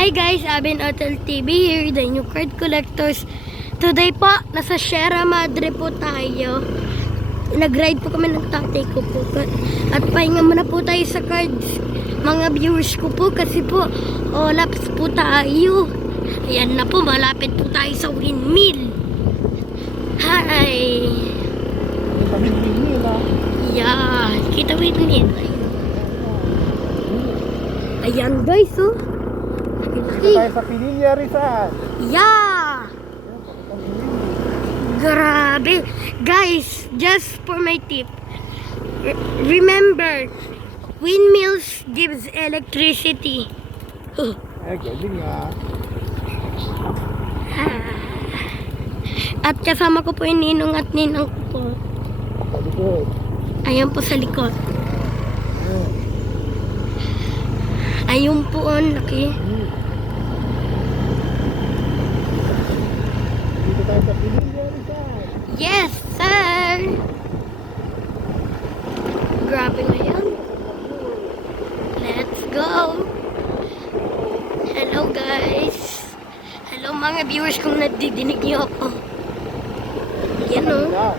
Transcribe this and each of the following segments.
Hi guys, Abin Hotel TV here, the new card collectors. Today po, nasa Sierra Madre po tayo. Nag-ride po kami ng tatay ko po. At pahinga muna po tayo sa cards. Mga viewers ko po kasi po, laps po tayo. Ayan na po, malapit po tayo sa windmill. Hi! Kita windmill ah. Yeah, kita windmill. Ayan guys, oh. Dito tayo sa Pinilla, Rizal. Yeah! Grabe! Guys, just for my tip, remember, windmills gives electricity. Galing ah. At kasama ko po yung ninong at ninang ko po. Dito. Ayan po sa likod. Ayun po, ang laki. Dito tayo sa Pinilla, Rizal. Yes, sir! Grabe na yan. Let's go! Hello, guys! Hello, mga viewers kung nadidinig niyo ako. Yan, o. Yeah.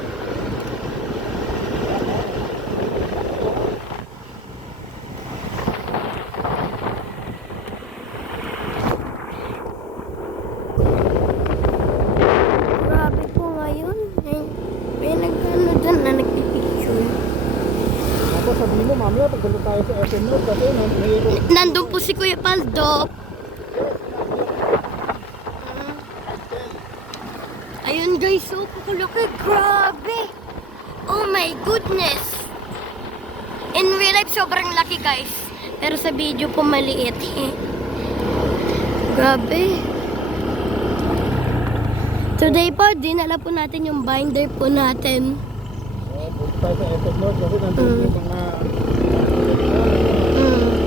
Grabe po ngayon. May nag-ano dyan na nagpipicture. Ako sabihin mo, mamaya pagdalo tayo sa SM Road kasi mayroon. Nandun po si Kuya Paldo. Ayun guys, so pakalaki. Grabe. Oh my goodness. In real life, sobrang laki guys. Pero sa video po maliit. Grabe. Today po, dinala po natin yung binder po natin. Punta tayo sa SM Road kasi nandun yung mga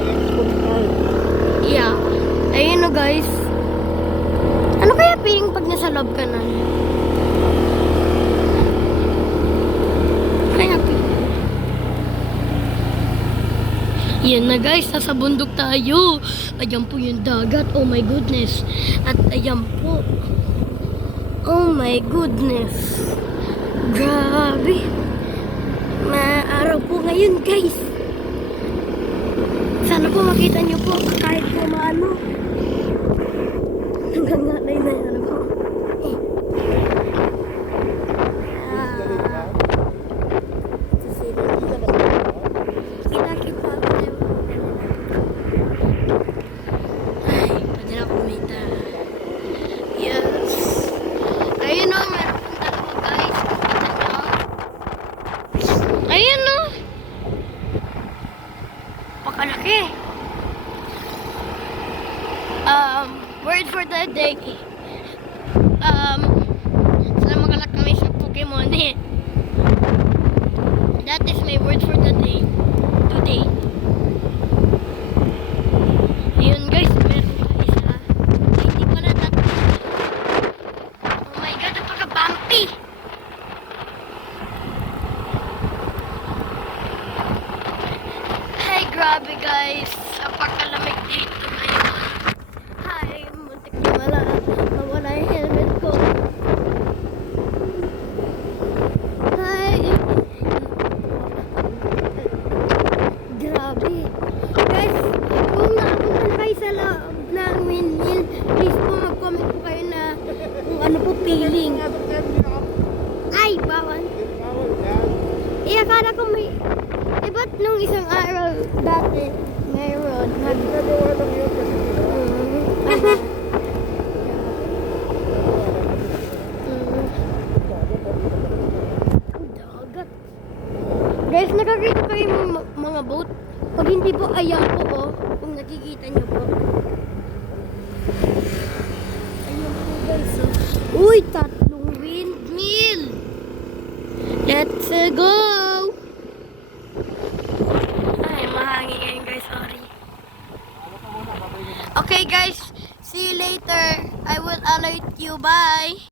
export card. Yeah. Ayun o guys. Ano kaya feeling pag nasa loob ka na? Kaya yan na guys, nasa bundok tayo. Ayan po yung dagat. Oh my goodness. At ayan po. Oh my goodness. Grabe. Maaraw po ngayon guys. Sana po makita nyo po kahit po maano. Hanggang nalay na yan po. Kita-kita ako na yung ay, pwede na kumita. Yes. Ayun o, meron pong dalawa guys. Kita nyo. Ayun o. Pakalaki. Word for the day. Sana magalak kami sa Pokemon eh. That is my word for the day. Today. Ayun guys, meron pa isa. Ay, hindi pala tatlo. Oh my god, napaka-bumpy. Hey, grabe guys. Napakalamig dito ngayon. Hi, muntik na mawala yung helmet ko. Hi. Grabe. Guys, kung nakapunta na kayo sa loob ng windmill, please po mag-comment po kayo na kung ano po feeling. Ay, bawal. Eh, akala ko may... Eh, ba't nung isang araw dati, mayroon? Nagagawa lang yun kasi Dagat. Guys, nakakita kayo ng mga boat? Pag hindi po, ayan po oh. Kung nakikita nyo po. Ayun po guys oh. Uy, tatlong windmill! Let's go! Ay, mahangin ngayon guys, sorry. Okay guys, see you later. I will alert you. Bye!